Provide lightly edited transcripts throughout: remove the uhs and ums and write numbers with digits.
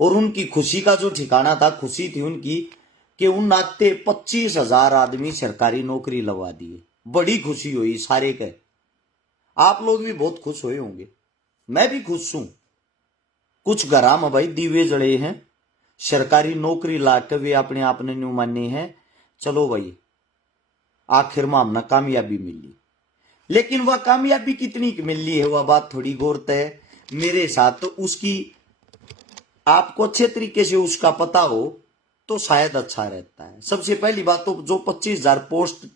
और उनकी खुशी का जो ठिकाना था, खुशी थी उनकी कि उन नाते 25,000 आदमी सरकारी नौकरी लगा दिए। बड़ी खुशी हुई सारे के। आप लोग भी बहुत खुश हुए होंगे, मैं भी खुश हूं। कुछ घरा में भाई दीवे जड़े हैं, सरकारी नौकरी लाके वे अपने आप ने न्यू माने हैं, चलो भाई आखिर में हमने कामयाबी मिली। लेकिन वह कामयाबी कितनी मिली है वह बात थोड़ी गौर है मेरे साथ। तो उसकी आपको अच्छे तरीके से उसका पता हो तो शायद अच्छा रहता है। सबसे पहली बात तो जो 25,000 पोस्ट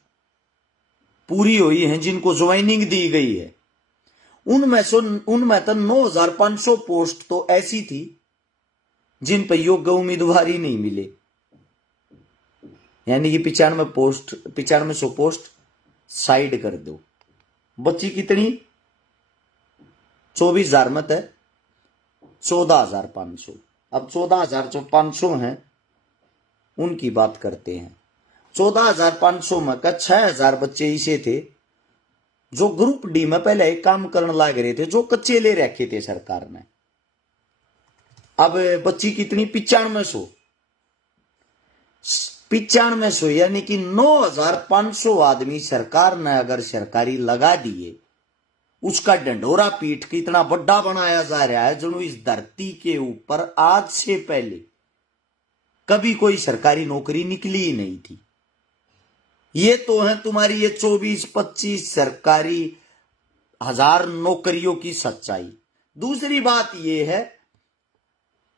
पूरी हुई हैं, जिनको ज्वाइनिंग दी गई है, उनमें तो 9,500 पोस्ट तो ऐसी थी जिन पर योग्य उम्मीदवार ही नहीं मिले। यानी कि 9500 पोस्ट साइड कर दो, बच्ची कितनी 24,000 मत है 14,500। अब 14,500 हैं, उनकी बात करते हैं। 14,500 में का 6,000 बच्चे ऐसे थे जो ग्रुप डी में पहले एक काम करने लग रहे थे, जो कच्चे ले रखे थे सरकार ने। अब बच्ची कितनी 9500 यानी कि 9,500 आदमी सरकार ने अगर सरकारी लगा दिए, उसका डंडोरा पीट के इतना बड़ा बनाया जा रहा है जो इस धरती के ऊपर आज से पहले कभी कोई सरकारी नौकरी निकली ही नहीं थी। ये तो है तुम्हारी ये 24-25 सरकारी 1,000 नौकरियों की सच्चाई। दूसरी बात ये है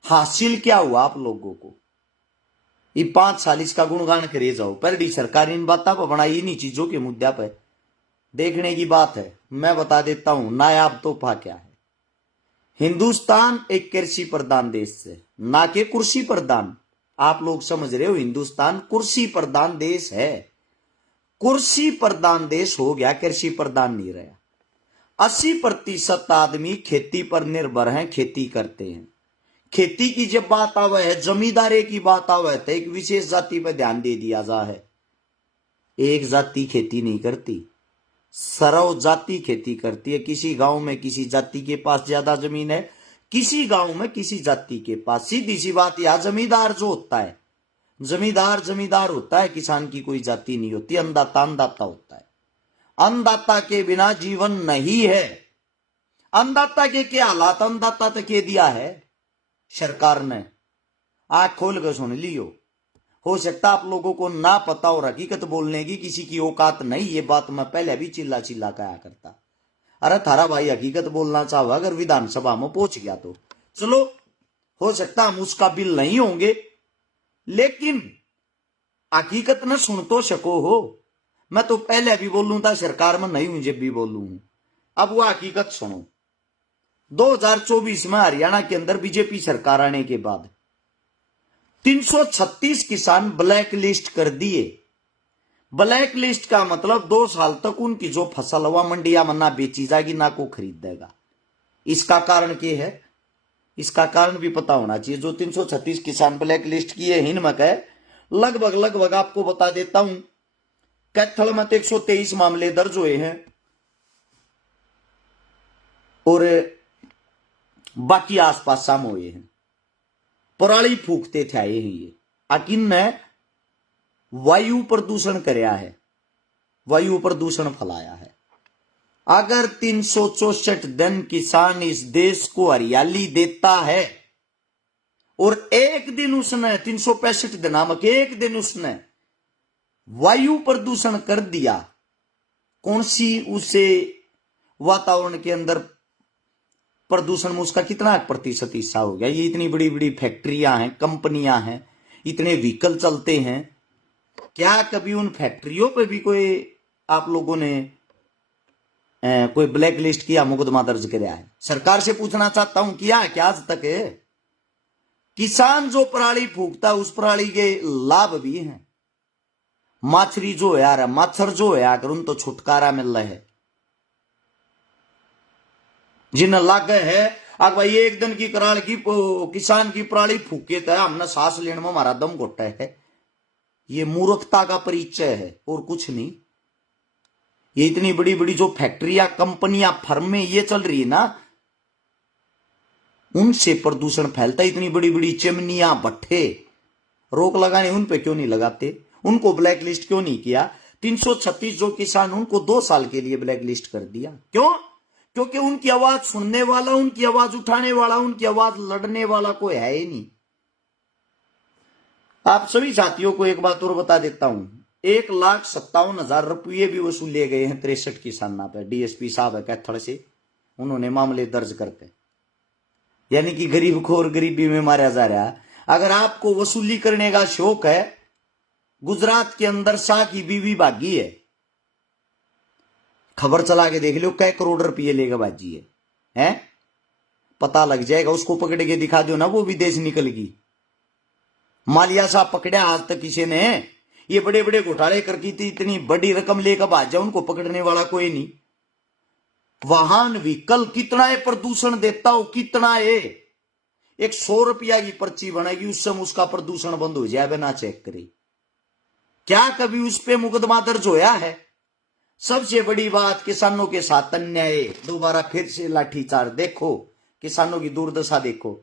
हासिल क्या हुआ आप लोगों को। ये 5 साल इसका गुणगान करे जाओ, पर सरकार इन बातों पर बनाई इन्हीं चीजों के मुद्दे पर देखने की बात है। मैं बता देता हूं नायाब तोहफा क्या है। हिंदुस्तान एक कृषि प्रधान देश है, ना के कुर्सी प्रधान। आप लोग समझ रहे हो, हिंदुस्तान कुर्सी प्रधान देश है। कुर्सी प्रधान देश हो गया, कृषि प्रधान नहीं रहा। 80% आदमी खेती पर निर्भर हैं, खेती करते हैं। खेती की जब बात आवे है, जमींदारी की बात आवे तो एक विशेष जाति पर ध्यान दे दिया जा है। एक जाति खेती नहीं करती, सर्व जाति खेती करती है। किसी गांव में किसी जाति के पास ज्यादा जमीन है, किसी गांव में किसी जाति के पास। सीधी सी बात, यह जमींदार जो होता है, जमींदार होता है, किसान की कोई जाति नहीं होती। अन्नदाता अन्नदाता होता है। अन्नदाता के बिना जीवन नहीं है। अन्नदाता के क्या हालात अन्नदाता तक के दिया है सरकार ने, आंख खोल कर सुन लियो। हो सकता आप लोगों को ना पता और हकीकत बोलने की किसी की औकात नहीं, ये बात मैं पहले भी चिल्ला चिल्ला कहा करता। अरे थारा भाई हकीकत बोलना चाहो अगर विधानसभा में पहुंच गया तो चलो, हो सकता हम उसका बिल नहीं होंगे, लेकिन हकीकत न सुन तो सको हो। मैं तो पहले भी बोलूं था, सरकार में नहीं हूं जब भी बोलूं हूं। अब वो हकीकत सुनो। 2024 में हरियाणा के अंदर बीजेपी सरकार आने के बाद 336 किसान ब्लैक लिस्ट कर दिए। ब्लैक लिस्ट का मतलब 2 साल तक उनकी जो फसल हुआ मंडिया में ना बेची जाएगी, ना को खरीदेगा। इसका कारण क्या है, इसका कारण भी पता होना चाहिए। जो 336 किसान ब्लैक लिस्ट किए हिन है, लगभग आपको बता देता हूं, कैथल में 123 मामले दर्ज हुए हैं और बाकी आसपास शाम हुए हैं। पराली फूकते थे आए हैं ये। अकिन ने वायु प्रदूषण कराया है, वायु प्रदूषण फैलाया है। अगर 364 दिन किसान इस देश को हरियाली देता है और एक दिन उसने 365 दिन नामक एक दिन उसने वायु प्रदूषण कर दिया, कौन सी उसे वातावरण के अंदर प्रदूषण में उसका कितना प्रतिशत हिस्सा हो गया। ये इतनी बड़ी बड़ी फैक्ट्रियां हैं, कंपनियां हैं, इतने व्हीकल चलते हैं, क्या कभी उन फैक्ट्रियों पे भी कोई आप लोगों ने कोई ब्लैक लिस्ट किया, मुकदमा दर्ज किया है? सरकार से पूछना चाहता हूं, किया है क्या आज तक है? किसान जो पराली फूकता है उस पराली के लाभ भी हैं। माछरी जो है यार, मच्छर जो है अगर उन तो छुटकारा मिल रहा है। जिन्हें लागे है अगर भाई एक दिन की कराल की किसान की पराली फूके तो हमने सांस लेने में हमारा दम घोटा है, ये मूर्खता का परिचय है और कुछ नहीं। ये इतनी बड़ी बड़ी जो फैक्ट्रियां, कंपनियां, फर्में ये चल रही है ना, उनसे प्रदूषण फैलता। इतनी बड़ी बड़ी चिमनियां, भट्ठे, रोक लगाने उन पे क्यों नहीं लगाते? उनको ब्लैक लिस्ट क्यों नहीं किया? 336 जो किसान, उनको 2 साल के लिए ब्लैक लिस्ट कर दिया। क्यों? क्योंकि उनकी आवाज सुनने वाला, उनकी आवाज उठाने वाला, उनकी आवाज लड़ने वाला कोई है ही नहीं। आप सभी साथियों को एक बात और बता देता हूं, 1,57,000 रुपये भी वसूल ले गए हैं 63 किसानों पे। डीएसपी साहब है कैथड़ से, उन्होंने मामले दर्ज करके, यानी कि गरीब को और गरीबी में मारा जा रहा है। अगर आपको वसूली करने का शौक है, गुजरात के अंदर शाह की बीवी भागी है, खबर चला के देख लो कै करोड़ रुपये लेगा बाजी है, पता लग जाएगा। उसको पकड़ के दिखा दो ना, वो विदेश निकल गई। मालिया साहब पकड़ा आज तक किसी ने? ये बड़े बड़े घोटाले करके थी, इतनी बड़ी रकम लेकर भाज जाओ, उनको पकड़ने वाला कोई नहीं। वाहन व्हीकल कितना है प्रदूषण देता हो, कितना है? एक 100 रुपया की पर्ची बनेगी, उस समय उसका प्रदूषण बंद हो जाए बिना चेक करे। क्या कभी उस पे मुकदमा दर्ज होया है? सबसे बड़ी बात, किसानों के साथ अन्याय, दोबारा फिर से लाठीचार्ज। देखो किसानों की दुर्दशा देखो।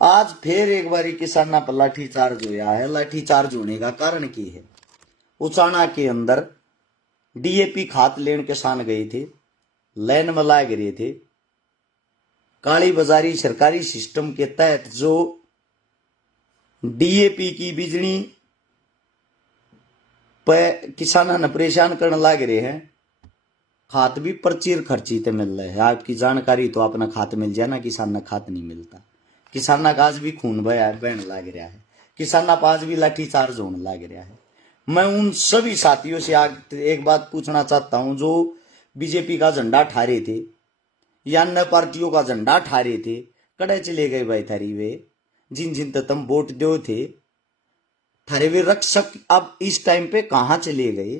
आज फिर एक बारी किसाना पर लाठीचार्ज होया है। लाठीचार्ज होने का कारण की है? उचाना के अंदर डीएपी खाद लेन किसान गए थे, लाइन में लाए गिरे थे। काली बाजारी सरकारी सिस्टम के तहत जो डीएपी की बिजली पे किसाना ने परेशान करने लग रहे हैं। खाद भी पर्ची खर्ची ते मिल रहा है। आपकी जानकारी तो अपना खाद मिल जाए ना, किसान ने खाद नहीं मिलता। किसाना का आज भी खून बहन लग रहा है, किसाना पास भी लाठीचार्ज होने लग रहा है। मैं उन सभी साथियों से आज एक बात पूछना चाहता हूं, जो बीजेपी का झंडा ठा रहे थे या अन्य पार्टियों का झंडा ठा रहे थे, कड़े चले गए भाई थारी वे? जिन जिन तक तुम वोट दो थे, थारे वे रक्षक अब इस टाइम पे कहां चले गए?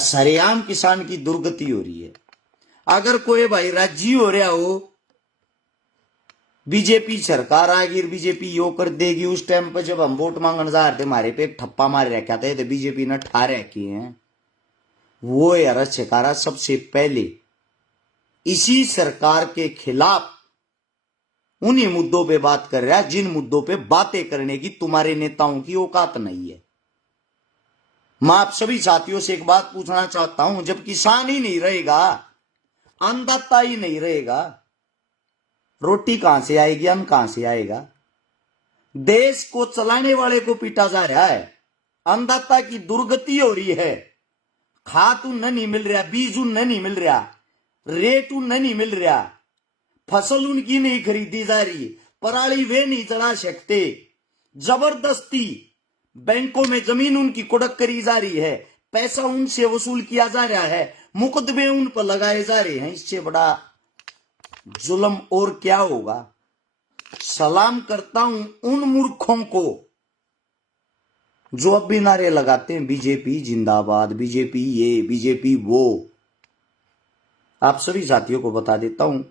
सरेआम किसान की दुर्गति हो रही है। अगर कोई भाई राजी हो रहा हो बीजेपी सरकार आएगी, बीजेपी यो कर देगी, उस टाइम पे जब हम वोट मांगने जा रहे थे, हमारे पे एक ठप्पा मार रखा था, तो बीजेपी ने ठा रखे हैं। वो यार सरकार सबसे पहले इसी सरकार के खिलाफ उन्हीं मुद्दों पे बात कर रहा है जिन मुद्दों पे बातें करने की तुम्हारे नेताओं की औकात नहीं है। मैं आप सभी साथियों से एक बात पूछना चाहता हूं, जब किसान ही नहीं रहेगा, अन्नदाता ही नहीं रहेगा, रोटी कहां से आएगी, अन्न कहां से आएगा? देश को चलाने वाले को पीटा जा रहा है, अन्नदाता की दुर्गति हो रही है। खाद उन्हें नहीं मिल रहा, बीज उन्हें नहीं मिल रहा, रेट उन्हें नहीं मिल रहा, फसल उनकी नहीं खरीदी जा रही, पराली वे नहीं चला सकते, जबरदस्ती बैंकों में जमीन उनकी कुड़क करी जा रही है, पैसा उनसे वसूल किया जा रहा है, मुकदमे उन पर लगाए जा रहे हैं। इससे बड़ा जुल्म और क्या होगा? सलाम करता हूं उन मूर्खों को जो अब भी नारे लगाते हैं बीजेपी जिंदाबाद, बीजेपी ये, बीजेपी वो। आप सभी साथियों को बता देता हूं,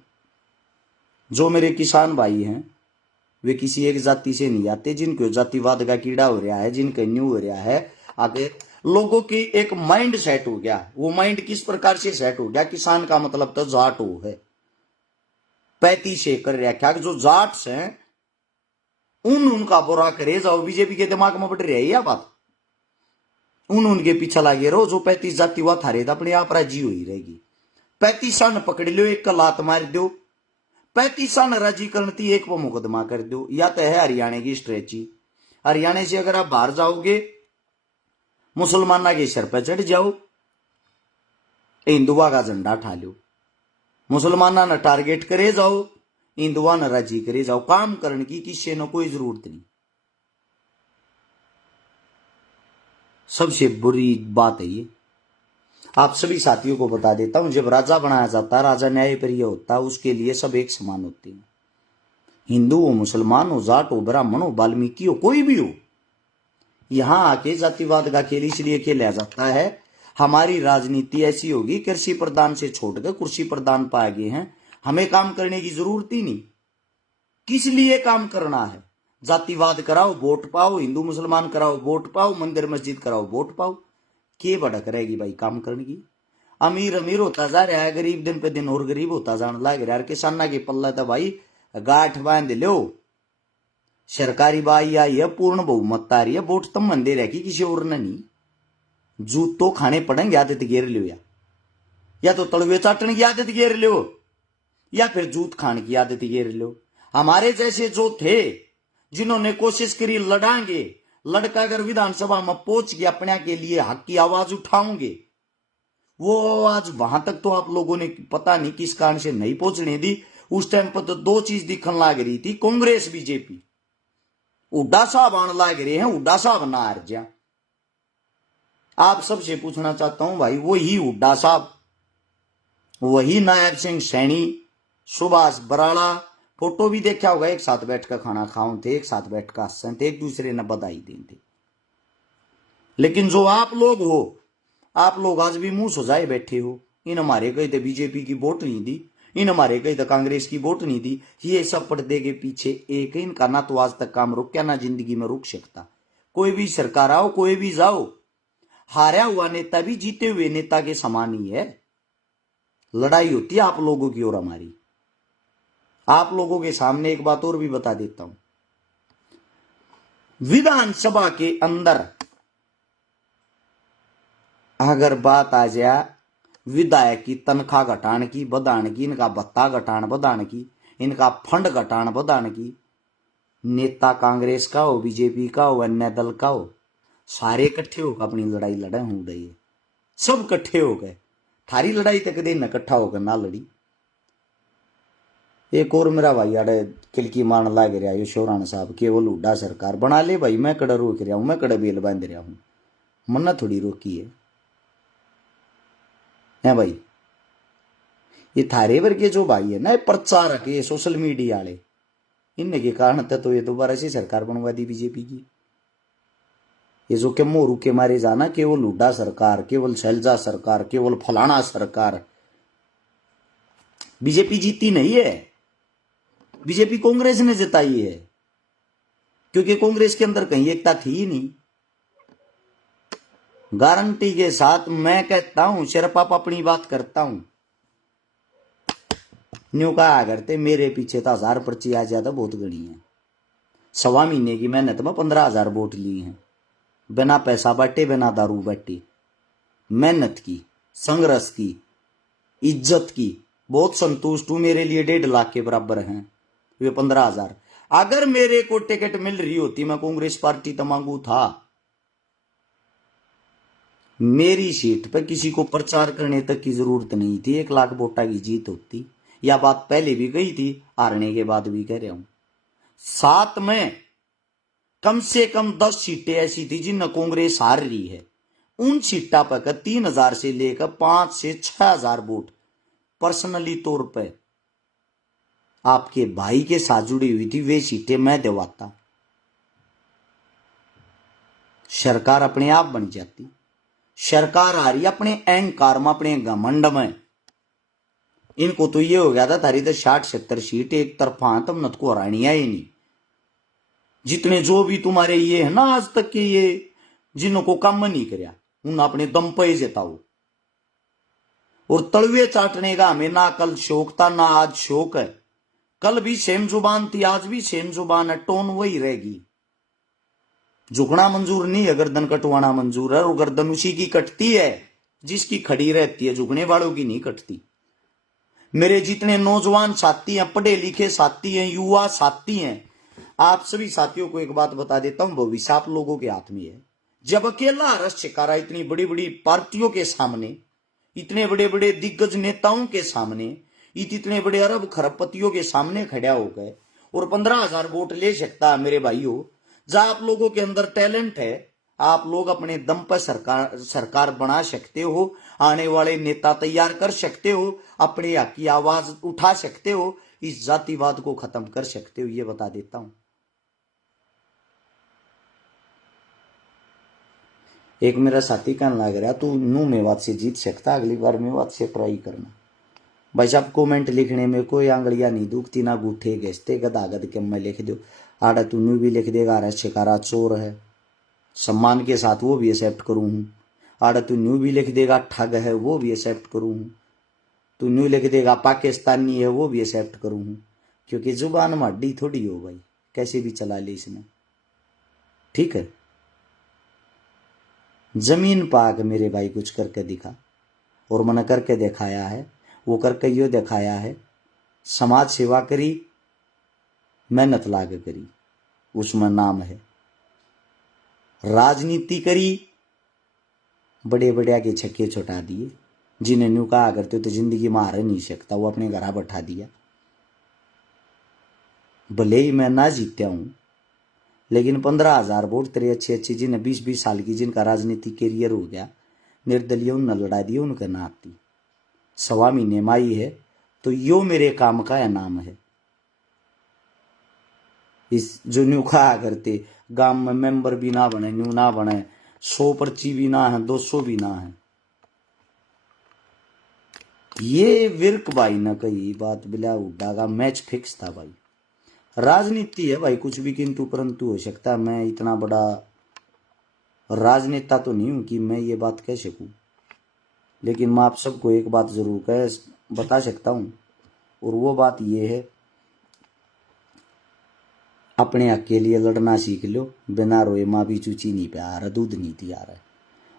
जो मेरे किसान भाई हैं वे किसी एक जाति से नहीं आते। जिनको जातिवाद का कीड़ा हो रहा है, जिनका न्यू हो रहा है, आगे लोगों की एक माइंड सेट हो गया। वो माइंड किस प्रकार से सेट हो गया? किसान का मतलब तो जाट हो है, 35 कर रखा। जो जाट्स हैं उनका बुरा करे जाओ, बीजेपी के दिमाग में बढ़ रही है बात। उनके पीछे लागे रहो। जो 35 जाति हुआ थारे तो अपने आप राजी हुई रहेगी। 35 ने पकड़ लो, एक का लात मार दो, 35 ने राजी करती एक पर मुकदमा कर दो। या तो है हरियाणा की स्ट्रेची, हरियाणा से अगर आप बाहर जाओगे मुसलमाना के सर पर चढ़ जाओ, हिंदुआ का झंडा ठा लो, मुसलमाना ने टारगेट करे जाओ, हिंदुआ ने राजी करे जाओ। काम करने की किसी ने कोई जरूरत नहीं। सबसे बुरी बात है ये। आप सभी साथियों को बता देता हूं, जब राजा बनाया जाता है, राजा न्यायप्रिय होता है, उसके लिए सब एक समान होते हैं। हिंदू हो, मुसलमान हो, जाट हो, ब्राह्मण हो, वाल्मीकि हो, कोई भी हो। यहां आके जातिवाद का खेल इसलिए खेला जाता है। हमारी राजनीति ऐसी होगी, कृषि प्रधान से छोड़कर कुर्सी प्रधान पर आ गए हैं। हमें काम करने की जरूरत ही नहीं। किस लिए काम करना है? जातिवाद कराओ, वोट पाओ, हिंदू मुसलमान कराओ, वोट पाओ, मंदिर मस्जिद कराओ, वोट पाओ। के भड़क रहेगी भाई काम करने की? अमीर अमीर होता जा रहा है, गरीब दिन पे दिन और गरीब होता जाने लग रहा है। किसाना के पल्ला था भाई गांठ बांध लो। सरकारी बाई आई है, पूर्ण बहुमत आ रही है, वोट तम मंदे रहेगी, किसी और ने नहीं। जूत तो खाने पड़ेंगे, आदत गेर लो, या तो तड़वे चाटने की आदत गेर लो, या फिर जूत खाने की आदत गेर लो। हमारे जैसे जो थे, जिन्होंने कोशिश करी लड़ांगे, लड़का अगर विधानसभा में पहुंच गया, अपने के लिए हक की आवाज उठाओगे, वो आवाज वहां तक तो आप लोगों ने पता नहीं किस कारण से नहीं पहुंचने दी। उस टाइम पर तो दो चीज दिखने लग रही थी, कांग्रेस बीजेपी। उड्डा साहब आने लग रहे हैं, उड्डा साहब ना हार जा। आप सबसे पूछना चाहता हूं भाई, वही उड्डा साहब, वही नायब सिंह सैनी, सुभाष बराड़ा, फोटो भी देखा होगा, एक साथ बैठ कर खाना खाओ थे, एक साथ बैठ कर हंसे थे, एक दूसरे ने बधाई देते। लेकिन जो आप लोग हो, आप लोग आज भी मुंह सुजाए बैठे हो। इन हमारे कहीं तो बीजेपी की वोट नहीं दी, इन हमारे कहीं तो कांग्रेस की वोट नहीं दी। ये सब पर्दे के पीछे एक इनका ना तो आज तक काम रुक क्या, ना जिंदगी में रुक सकता। कोई भी सरकार आओ, कोई भी जाओ, हारा हुआ नेता भी जीते हुए नेता के समान ही है। लड़ाई होती है आप लोगों की और हमारी। आप लोगों के सामने एक बात और भी बता देता हूं, विधानसभा के अंदर अगर बात आ जाए विधायक की तनख्वाह घटाने की, बढ़ाने की, इनका भत्ता घटाने बढ़ाने की, इनका फंड घटाने बढ़ाने की, नेता कांग्रेस का हो, बीजेपी का हो, अन्य दल का हो, सारे इकट्ठे होकर अपनी लड़ाई लड़े हो रही है। सब इकट्ठे हो गए। थारी लड़ाई तक दिन इकट्ठा होकर ना लड़ी। एक और मेरा भाई अरे किलकी मारने लग रहा है शोरान साहब, केवल उड्डा सरकार बना ले भाई। मैं कड़ा रोक रहा हूं, मैं कड़ा बेल बांध रहा हूं, मन्ना थोड़ी रोकी है भाई। ये थारे वर्ग जो भाई है ना, प्रचारक, ये सोशल मीडिया वाले, इनके कारण तो ये दोबारा से सरकार बनवा दी बीजेपी की। ये जो के मोरू के मारे जाना, केवल हुड्डा सरकार, केवल शैलजा सरकार, केवल फलाना सरकार। बीजेपी जीती नहीं है, बीजेपी कांग्रेस ने जिताई है, क्योंकि कांग्रेस के अंदर कहीं एकता थी ही नहीं। गारंटी के साथ मैं कहता हूं, सिर्फ आप अपनी बात करता हूं। न्यू कहा करते मेरे पीछे तो 1000 पर्ची आ जाता बहुत गणी है। 1.25 महीने की मेहनत में 15,000 वोट ली हैं, बिना पैसा बांटे, बिना दारू बांटे, मेहनत की, संघर्ष की, इज्जत की। बहुत संतुष्ट हूं, मेरे लिए 1.5 लाख के बराबर हैं वे 15,000। अगर मेरे को टिकट मिल रही होती, मैं कांग्रेस पार्टी तो मांगू था। मेरी सीट पर किसी को प्रचार करने तक की जरूरत नहीं थी, 1 लाख वोटा की जीत होती। यह बात पहले भी गई थी, हारने के बाद भी कह रहा हूं। 7 में कम से कम 10 सीटें ऐसी थी जिनमें कांग्रेस हार रही है। उन सीटा पर 3,000 से लेकर 5 से 6,000 वोट पर्सनली तौर पर आपके भाई के साथ जुड़ी हुई थी, वे सीटें मैं दिलवाता। सरकार अपने आप बन जाती। सरकार आ रही अपने अहंकार में, अपने घमंड में। इनको तो ये हो गया था थारी तो 60-70 सीट एक तरफा, तब नत को हरानी आई नहीं। जितने जो भी तुम्हारे ये है ना आज तक के, ये जिनको काम नहीं करया, उन अपने दम पे जिताओ। और तलवे चाटने का हमें ना कल शौक था ना आज शौक है। कल भी सेम जुबान थी, आज भी सेम जुबान है, टोन वही रहेगी। झुकना मंजूर नहीं है, गर्दन कटवाना मंजूर है। और गर्दन उसी की कटती है जिसकी खड़ी रहती है, झुकने वालों की नहीं कटती। मेरे जितने नौजवान साथी हैं, पढ़े लिखे साथी हैं, युवा साथी हैं, आप सभी साथियों को एक बात बता देता हूं, भविष्य आप लोगों के हाथ में है। जब अकेला रस छिकारा इतनी बड़ी बड़ी पार्टियों के सामने, इतने बड़े बड़े दिग्गज नेताओं के सामने, इतने बड़े अरब खरबपतियों के सामने खड़ा हो गए और 15,000 वोट ले सकता है मेरे भाइयों। जहां आप लोगों के अंदर टैलेंट है, आप लोग अपने दम पर सरकार बना सकते हो, आने वाले नेता तैयार कर सकते हो, अपने हक की आवाज उठा सकते हो, इस जातिवाद को खत्म कर सकते हो, ये बता देता हूं। एक मेरा साथी कहने लग रहा, तू नू मेवात से जीत सकता, अगली बार मेवात से ट्राई करना। भाई साहब कमेंट लिखने में कोई आंगलियां नहीं दुखती, ना गूठे घसते, गदागद के मैं लिख दो। आड़ा तू न्यू भी लिख देगा, अरे शिकारा चोर है, सम्मान के साथ वो भी एक्सेप्ट करूँ हूँ। आड़ा तू न्यू भी लिख देगा, ठग है, वो भी एक्सेप्ट करूँ हूँ। तू न्यू लिख देगा, पाकिस्तानी है, वो भी एक्सेप्ट करूँ हूँ, क्योंकि जुबान में हड्डी थोड़ी हो भाई, कैसे भी चला ले इसने, ठीक है। जमीन पाक मेरे भाई कुछ करके दिखा, और मैंने करके दिखाया है। वो करके यो दिखाया है, समाज सेवा करी, मेहनत लाग करी, उसमें नाम है। राजनीति करी, बड़े बड़े के छक्के छुटा दिए, जिन्हें न्यू कहा करते हो तो जिंदगी में हार नहीं सकता, वो अपने घर बैठा दिया। भले ही मैं ना जीत्या हूं, लेकिन 15,000 वोट तेरे अच्छे अच्छे जिन्हें 20-20 साल की जिनका राजनीतिक कैरियर हो गया, निर्दलीय उन लड़ा दिए, उनके नाती 1.25 महीने में आई है, तो यो मेरे काम का इनाम है। इस जो न्यू कहा करते गांव में मेंबर भी ना बने, न्यू ना बने, 100 पर्ची भी ना है, 200 भी ना है, ये विर्क भाई ने कही बात, बिला उड्डा का मैच फिक्स था भाई। राजनीति है भाई, कुछ भी किंतु परंतु हो सकता है। मैं इतना बड़ा राजनेता तो नहीं हूं कि मैं ये बात कह सकूं, लेकिन मैं आप सबको एक बात जरूर बता सकता हूं, और वो बात ये है, अपने हक के लिए लड़ना सीख लो, बिना रोए माँ भी चूची नहीं पे आ रहा, दूध नहीं दिया रहा।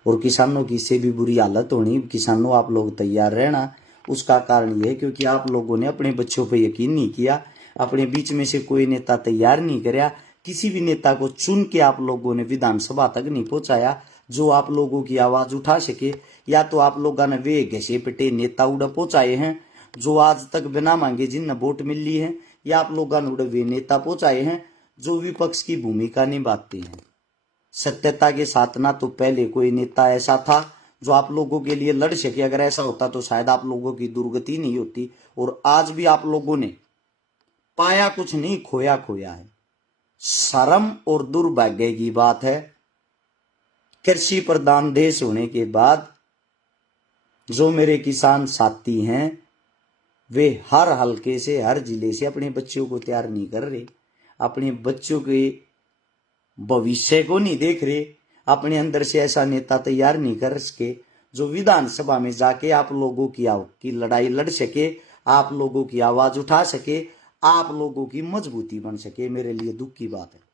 और किसानों की इससे भी बुरी हालत होनी, किसानों आप लोग तैयार रहना। उसका कारण ये है क्योंकि आप लोगों ने अपने बच्चों पर यकीन नहीं किया, अपने बीच में से कोई नेता तैयार नहीं कराया, किसी भी नेता को चुन के आप लोगों ने विधानसभा तक नहीं पहुंचाया जो आप लोगों की आवाज उठा सके। या तो आप लोगों ने वे घसे पिटे नेता उड़ पहुंचाए हैं जो आज तक बिना मांगे जिन वोट मिल ली है, या आप लोगों ने उड़ वे नेता पहुंचाए हैं जो विपक्ष की भूमिका निभाते हैं। सत्यता के साथ ना तो पहले कोई नेता ऐसा था जो आप लोगों के लिए लड़ सके, अगर ऐसा होता तो शायद आप लोगों की दुर्गति नहीं होती। और आज भी आप लोगों ने पाया कुछ नहीं, खोया खोया है। शर्म और दुर्भाग्य की बात है, कृषि प्रधान देश होने के बाद जो मेरे किसान साथी हैं वे हर हलके से, हर जिले से अपने बच्चों को तैयार नहीं कर रहे, अपने बच्चों के भविष्य को नहीं देख रहे, अपने अंदर से ऐसा नेता तैयार नहीं कर सके जो विधानसभा में जाके आप लोगों की लड़ाई लड़ सके, आप लोगों की आवाज उठा सके, आप लोगों की मजबूती बन सके। मेरे लिए दुख की बात है।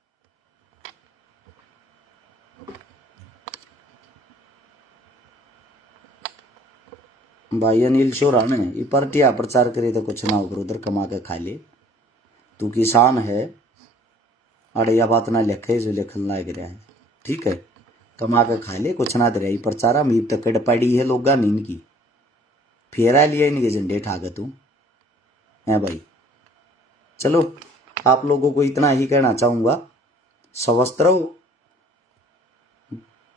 भाई अनिल शोरा ने पार्टिया प्रचार करे तो कुछ ना होकर उधर कमा के खा ले, तू किसान है, अरे या बात ना लिखे जो लिखन लाग रहा है, ठीक है, कमा के खा ले, कुछ ना दे प्रचारा मीब तक कड़ पड़ी है लोग नींद की, फेरा लिया इनके झंडे ठाक तू है भाई। चलो आप लोगों को इतना ही कहना चाहूंगा, स्वस्थ रहो।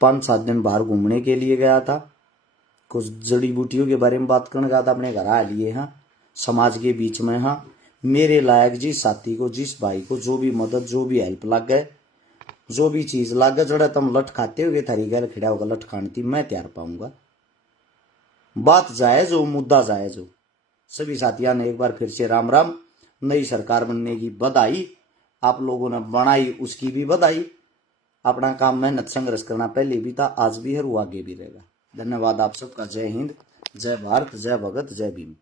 5-7 दिन बाहर घूमने के लिए गया था, कुछ जड़ी बूटियों के बारे में बात करने गया था, अपने घर आ लिए। हाँ, समाज के बीच में, हाँ, मेरे लायक जिस साथी को, जिस भाई को जो भी मदद, जो भी हेल्प लग गए, जो भी चीज लग गए, जड़ा तुम लठ खाते हुए थारी गैर खड़ा होगा लठ खानी, मैं तैयार पाऊंगा। बात जायज हो, मुद्दा जायज हो। सभी साथियों ने एक बार फिर से राम राम। नई सरकार बनने की बधाई, आप लोगों ने बनाई उसकी भी बधाई। अपना काम मेहनत संघर्ष करना पहले भी था, आज भी है और आगे भी रहेगा। धन्यवाद आप सबका। जय हिंद, जय भारत, जय भगत, जय भीम।